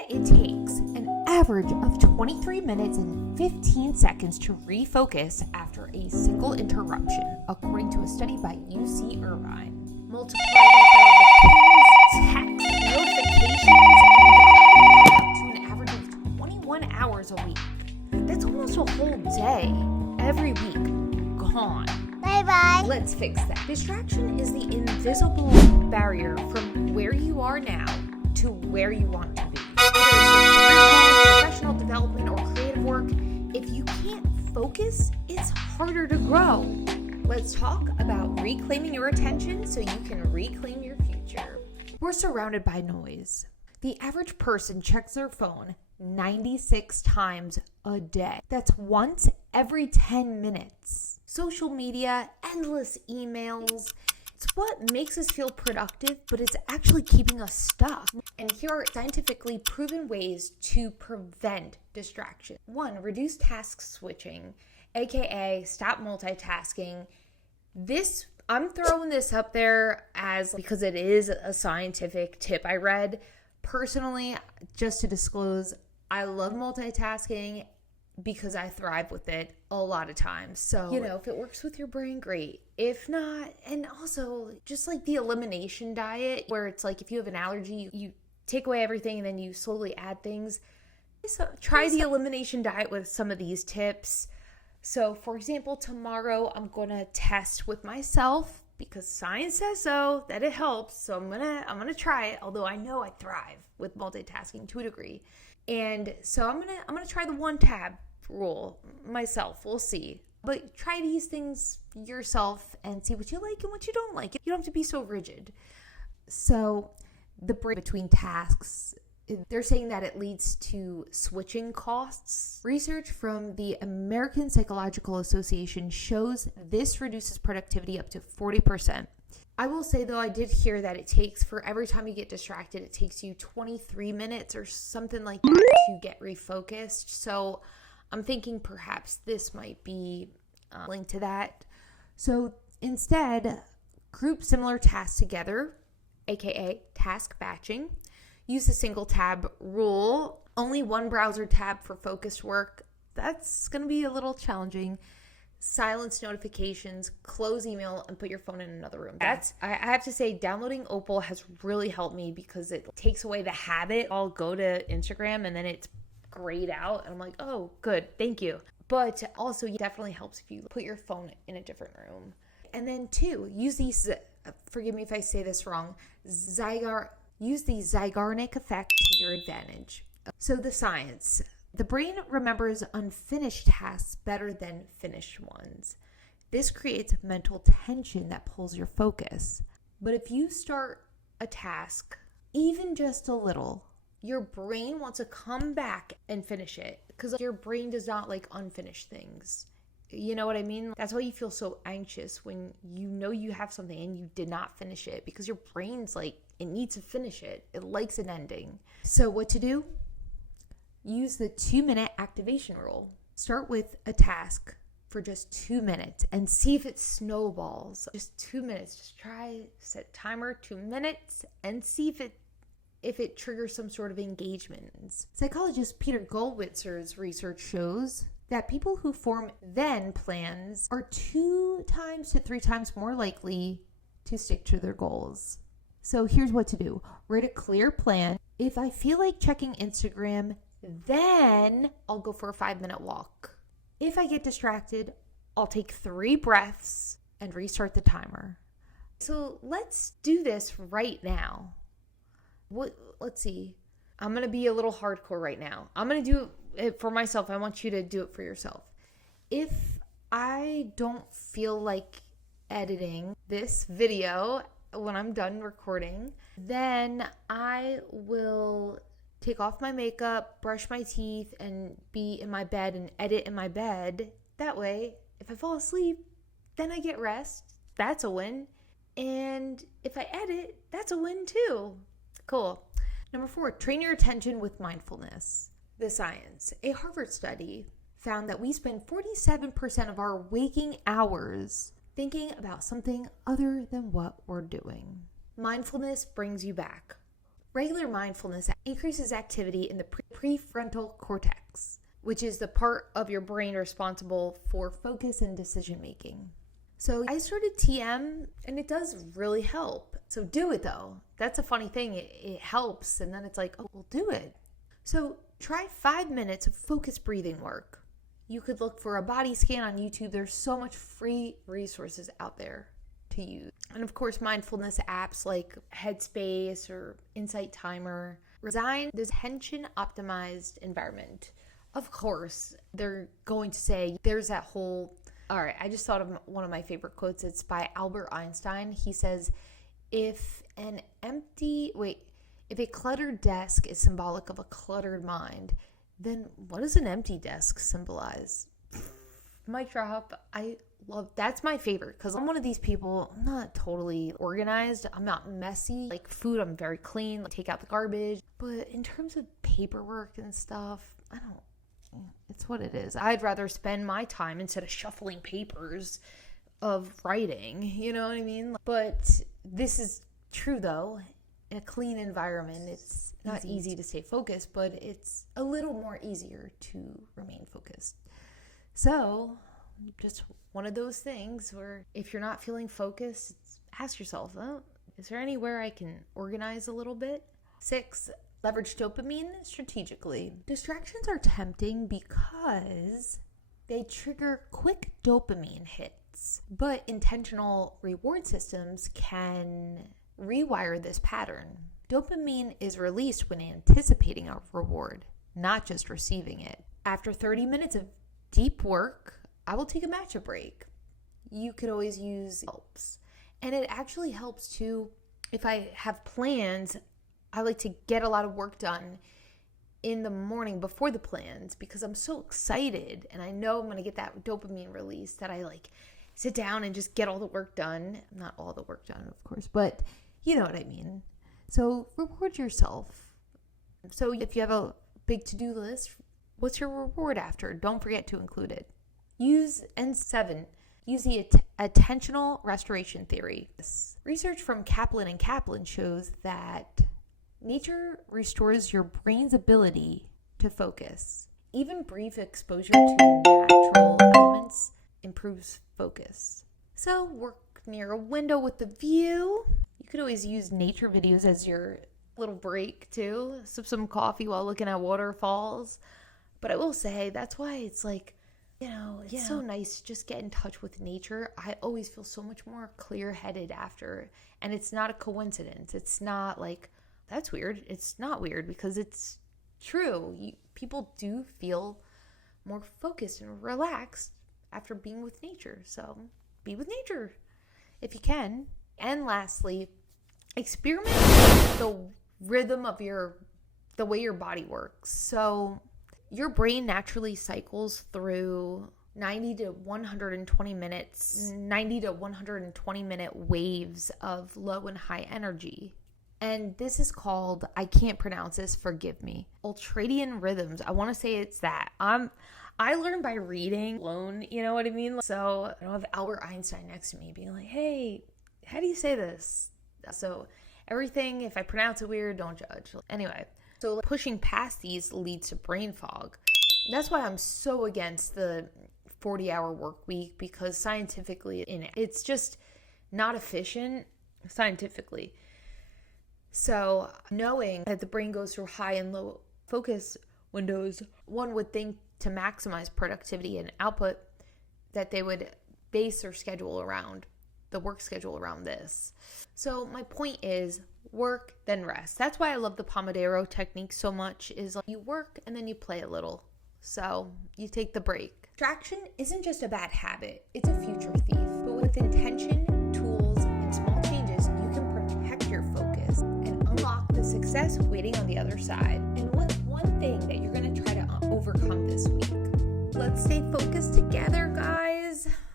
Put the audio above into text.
that it takes an average of 23 minutes and 15 seconds to refocus after a single interruption, according to a study by UC Irvine. Multiply that by the pings, texts, notifications, and up to an average of 21 hours a week. That's almost a whole day, every week, gone. Bye-bye. Let's fix that. Distraction is the invisible barrier from where you are now to where you want to be. Whether it's professional development or creative work, if you can't focus, it's harder to grow. Let's talk about reclaiming your attention so you can reclaim your future. We're surrounded by noise. The average person checks their phone 96 times a day. That's once every 10 minutes. Social media, endless emails. It's what makes us feel productive, but it's actually keeping us stuck. And here are scientifically proven ways to prevent distraction. 1, reduce task switching, aka stop multitasking. I'm throwing this up there because it is a scientific tip I read. Personally, just to disclose, I love multitasking because I thrive with it a lot of times. So, if it works with your brain, great. If not, and also just like the elimination diet, where it's like if you have an allergy, you take away everything and then you slowly add things. So try the elimination diet with some of these tips. So, for example, tomorrow I'm going to test with myself because science says so, that it helps. So I'm gonna try it, although I know I thrive with multitasking to a degree. And so I'm gonna try the 1 tab rule myself. We'll see. But try these things yourself and see what you like and what you don't like. You don't have to be so rigid. So the break between tasks, they're saying that it leads to switching costs. Research from the American Psychological Association shows this reduces productivity up to 40%. I will say, though, I did hear that it takes, for every time you get distracted, it takes you 23 minutes or something like that to get refocused. So I'm thinking perhaps this might be linked to that. So instead, group similar tasks together, aka task batching. Use the single tab rule. Only 1 browser tab for focused work. That's going to be a little challenging. Silence notifications, close email, and put your phone in another room. I have to say, downloading Opal has really helped me because it takes away the habit. I'll go to Instagram and then it's grayed out and I'm like, oh, good, thank you. But also, it definitely helps if you put your phone in a different room. And then 2, use these, forgive me if I say this wrong, use the Ziegarnik Effect to your advantage. So the science. The brain remembers unfinished tasks better than finished ones. This creates mental tension that pulls your focus. But if you start a task, even just a little, your brain wants to come back and finish it because your brain does not like unfinished things. You know what I mean? That's why you feel so anxious when you know you have something and you did not finish it because your brain's like, it needs to finish it. It likes an ending. So what to do? Use the 2-minute activation rule. Start with a task for just 2 minutes and see if it snowballs. Just 2 minutes. Just try, set timer 2 minutes and see if it triggers some sort of engagement. Psychologist Peter Goldwitzer's research shows that people who form then plans are 2 times to 3 times more likely to stick to their goals. So here's what to do. Write a clear plan. If I feel like checking Instagram, then I'll go for a 5-minute walk. If I get distracted, I'll take 3 breaths and restart the timer. So let's do this right now. Let's see. I'm going to be a little hardcore right now. I'm going to do it for myself. I want you to do it for yourself. If I don't feel like editing this video when I'm done recording, then I will take off my makeup, brush my teeth, and be in my bed and edit in my bed. That way, if I fall asleep, then I get rest. That's a win. And if I edit, that's a win too. Cool. Number 4, train your attention with mindfulness. The science. A Harvard study found that we spend 47% of our waking hours thinking about something other than what we're doing. Mindfulness brings you back. Regular mindfulness increases activity in the prefrontal cortex, which is the part of your brain responsible for focus and decision making. So I started TM and it does really help. So do it though. That's a funny thing. It helps and then it's like, oh, we'll do it. So try 5 minutes of focused breathing work. You could look for a body scan on YouTube. There's so much free resources out there to use. And of course, mindfulness apps like Headspace or Insight Timer design this attention optimized environment. Of course, they're going to say there's that whole, all right, I just thought of one of my favorite quotes. It's by Albert Einstein. He says, if a cluttered desk is symbolic of a cluttered mind, then what does an empty desk symbolize? Mic drop. That's my favorite because I'm one of these people, I'm not totally organized. I'm not messy. Like food, I'm very clean. Like, take out the garbage. But in terms of paperwork and stuff, it's what it is. I'd rather spend my time instead of shuffling papers of writing, you know what I mean? But this is true though. In a clean environment, it's not easy to stay focused, but it's a little more easier to remain focused. So just one of those things where if you're not feeling focused, ask yourself, is there anywhere I can organize a little bit? 6, leverage dopamine strategically. Distractions are tempting because they trigger quick dopamine hits, but intentional reward systems can rewire this pattern. Dopamine is released when anticipating a reward, not just receiving it. After 30 minutes of deep work, I will take a matcha break. You could always use helps. And it actually helps too if I have plans. I like to get a lot of work done in the morning before the plans because I'm so excited and I know I'm going to get that dopamine release that I like sit down and just get all the work done. Not all the work done, of course, but you know what I mean. So reward yourself. So if you have a big to-do list, what's your reward after? Don't forget to include it. Use the attentional restoration theory. Research from Kaplan and Kaplan shows that nature restores your brain's ability to focus. Even brief exposure to natural elements improves focus. So work near a window with the view. You could always use nature videos as your little break too. Sip some coffee while looking at waterfalls. But I will say that's why it's like, it's so nice to just get in touch with nature. I always feel so much more clear-headed after. And it's not a coincidence. It's not like, that's weird. It's not weird because it's true. People do feel more focused and relaxed after being with nature. So be with nature if you can. And lastly, experiment with the rhythm of the way your body works. So your brain naturally cycles through 90 to 120 minute waves of low and high energy. And this is called, I can't pronounce this, forgive me, Ultradian rhythms. I want to say it's that. I learned by reading alone, you know what I mean? So I don't have Albert Einstein next to me being like, hey, how do you say this? So everything, if I pronounce it weird, don't judge. Anyway, so pushing past these leads to brain fog. That's why I'm so against the 40-hour work week, because scientifically it's just not efficient scientifically. So knowing that the brain goes through high and low focus windows, one would think to maximize productivity and output that they would base their schedule around, the work schedule around this. So my point is work, then rest. That's why I love the Pomodoro technique so much, is like you work and then you play a little. So you take the break. Distraction isn't just a bad habit, it's a future thief. But with intention, tools, and small changes, you can protect your focus and unlock the success waiting on the other side. And what's one thing that you're going to try to overcome this week? Let's stay focused together, guys.